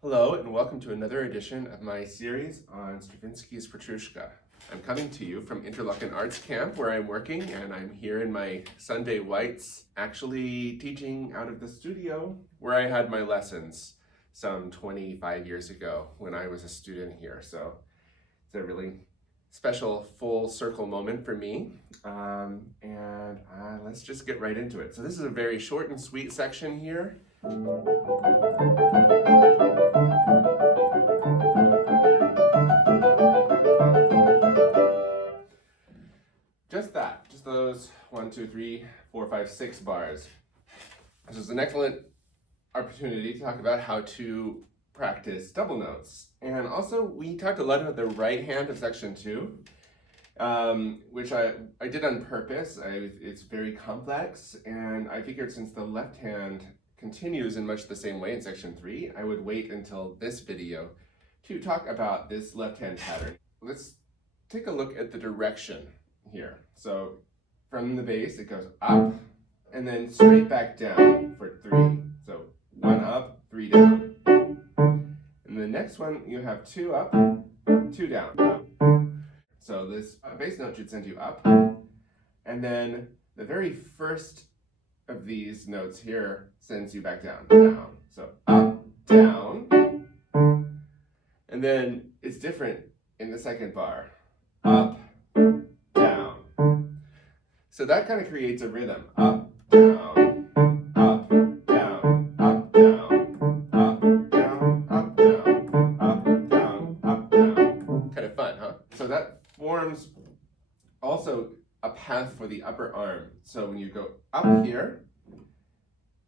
Hello and welcome to another edition of my series on Stravinsky's Petrushka. I'm coming to you from Interlochen Arts Camp where I'm working, and I'm here in my Sunday whites actually teaching out of the studio where I had my lessons some 25 years ago when I was a student here. So it's a really special full circle moment for me, and let's just get right into it. So this is a very short and sweet section here. Just those 1, 2, 3, 4, 5, 6 bars. This is an excellent opportunity to talk about how to practice double notes. And also, we talked a lot about the right hand of section 2, which I did on purpose. It's very complex, and I figured since the left hand continues in much the same way in section 3, I would wait until this video to talk about this left hand pattern. Let's take a look at the direction here. So from the bass, it goes up and then straight back down for 3. So 1 up, 3 down. And the next one, you have 2 up, 2 down. Up. So this bass note should send you up. And then the very first of these notes here sends you back down, down. So up, down. And then it's different in the second bar. Up, down. So that kind of creates a rhythm. Up, down, up, down, up, down, up, down, up, down, up, down, up, down. Kind of fun, huh? So that forms also a path for the upper arm. So when you go up here,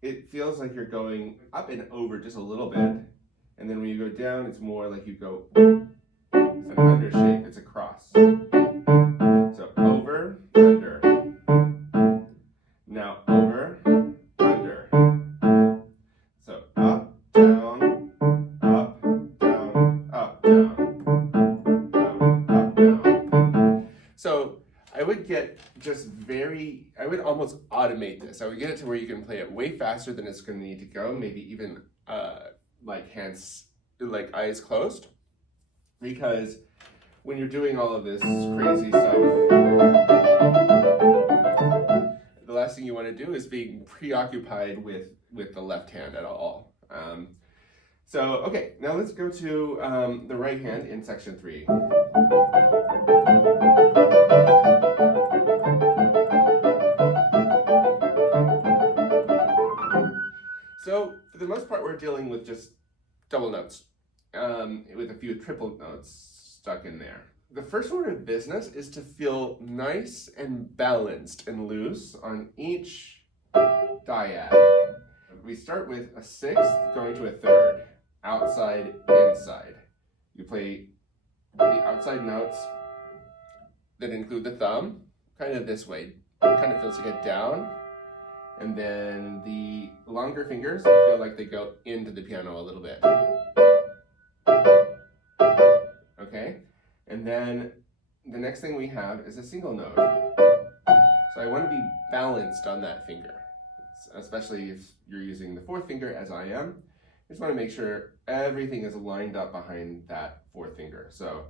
it feels like you're going up and over just a little bit. And then when you go down, it's more like you go, it's an under shape, it's a cross. So over, under. Now over, under. So up, down, up, down, up, down, down, up, down. So I would get I would almost automate this. I would get it to where you can play it way faster than it's going to need to go, maybe even like eyes closed. Because when you're doing all of this crazy stuff, the last thing you want to do is being preoccupied with the left hand at all. So, okay, now let's go to the right hand in section 3. So, for the most part, we're dealing with just double notes, with a few triple notes stuck in there. The first order of business is to feel nice and balanced and loose on each dyad. We start with a 6th going to a 3rd, outside, inside. You play the outside notes that include the thumb, kind of this way. It kind of feels like a down. And then the longer fingers feel like they go into the piano a little bit. Okay? And then the next thing we have is a single note. So I want to be balanced on that finger, especially if you're using the 4th finger as I am. I just want to make sure everything is lined up behind that 4th finger. So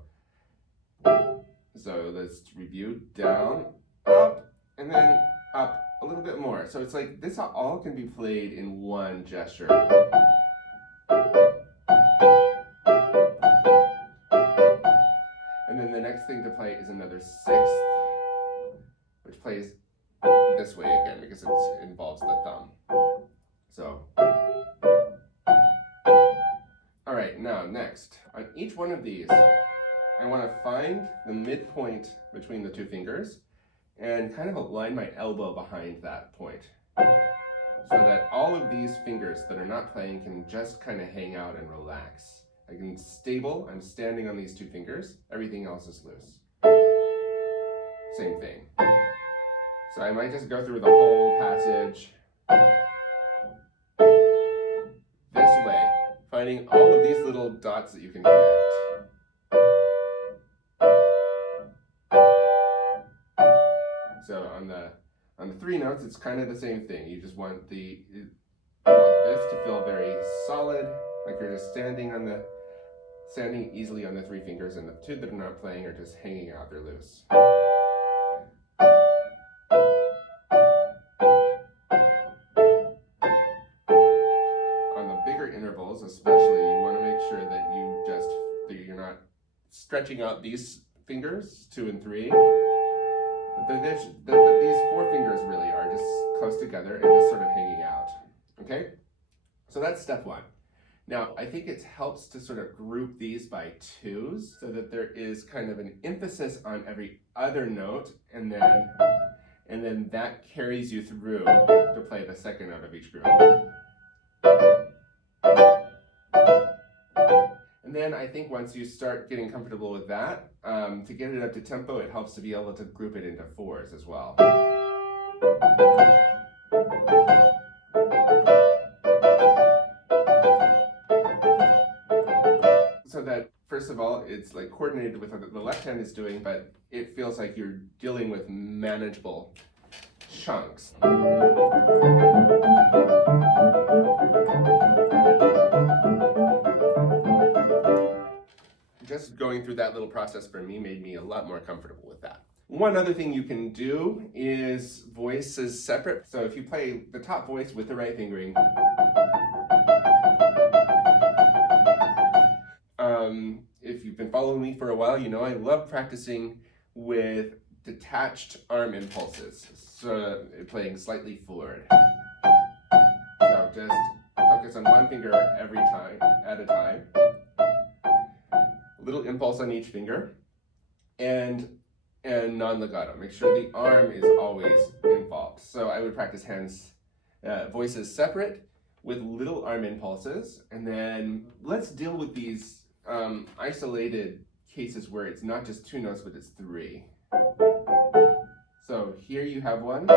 let's review. Down, up, and then up a little bit more. So it's like this all can be played in one gesture. And then the next thing to play is another 6th, which plays this way again because it involves the thumb. So, all right, now next, on each one of these, I want to find the midpoint between the 2 fingers and kind of align my elbow behind that point so that all of these fingers that are not playing can just kind of hang out and relax. I'm standing on these 2 fingers, everything else is loose. Same thing. So I might just go through the whole passage this way, finding all of these little dots that you can connect. So on the 3 notes, it's kind of the same thing. You just want this to feel very solid, Like you're just standing easily on the 3 fingers, and the 2 that are not playing are just hanging out, they're loose. On the bigger intervals especially, you want to make sure that you're not stretching out these fingers, 2 and 3. These 4 fingers really are just close together and just sort of hanging out, okay? So that's step 1. Now, I think it helps to sort of group these by 2s so that there is kind of an emphasis on every other note, and then that carries you through to play the second note of each group. And then I think once you start getting comfortable with that, to get it up to tempo, it helps to be able to group it into 4s as well. So that, first of all, it's like coordinated with what the left hand is doing, but it feels like you're dealing with manageable chunks. Just going through that little process for me made me a lot more comfortable with that. One other thing you can do is voices separate. So if you play the top voice with the right fingering, if you've been following me for a while, you know I love practicing with detached arm impulses, so playing slightly forward. So just focus on one finger every time, at a time. A little impulse on each finger, and non-legato. Make sure the arm is always involved. So I would practice voices separate with little arm impulses, and then let's deal with these isolated cases where it's not just 2 notes, but it's 3. So here you have one.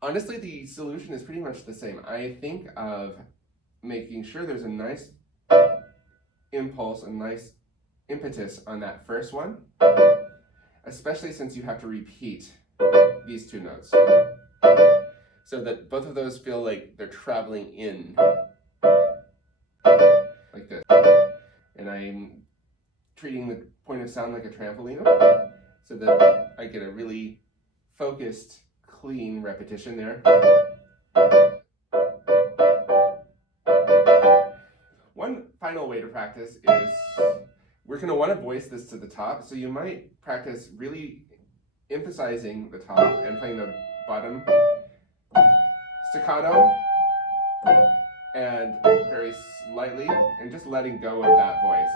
Honestly, the solution is pretty much the same. I think of making sure there's a nice impulse, a nice impetus on that first one, especially since you have to repeat these 2 notes, so that both of those feel like they're traveling in, like this. And I'm treating the point of sound like a trampoline, so that I get a really focused, clean repetition there. One final way to practice is, we're going to want to voice this to the top, so you might practice really emphasizing the top and playing the bottom staccato and very slightly, and just letting go of that voice.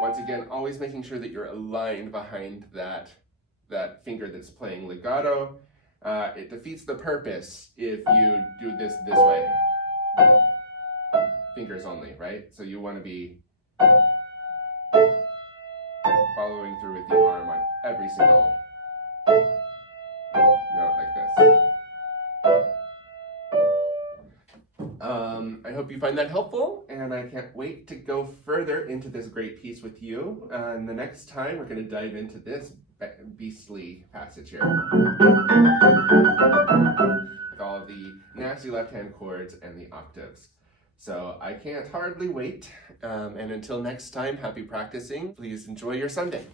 Once again, always making sure that you're aligned behind that finger that's playing legato. It defeats the purpose if you do this way. Fingers only, right? So you want to be following through with the arm on every single note like this. I hope you find that helpful, and I can't wait to go further into this great piece with you. And the next time we're going to dive into this beastly passage here, with all of the nasty left-hand chords and the octaves. So I can't hardly wait. And until next time, happy practicing. Please enjoy your Sunday.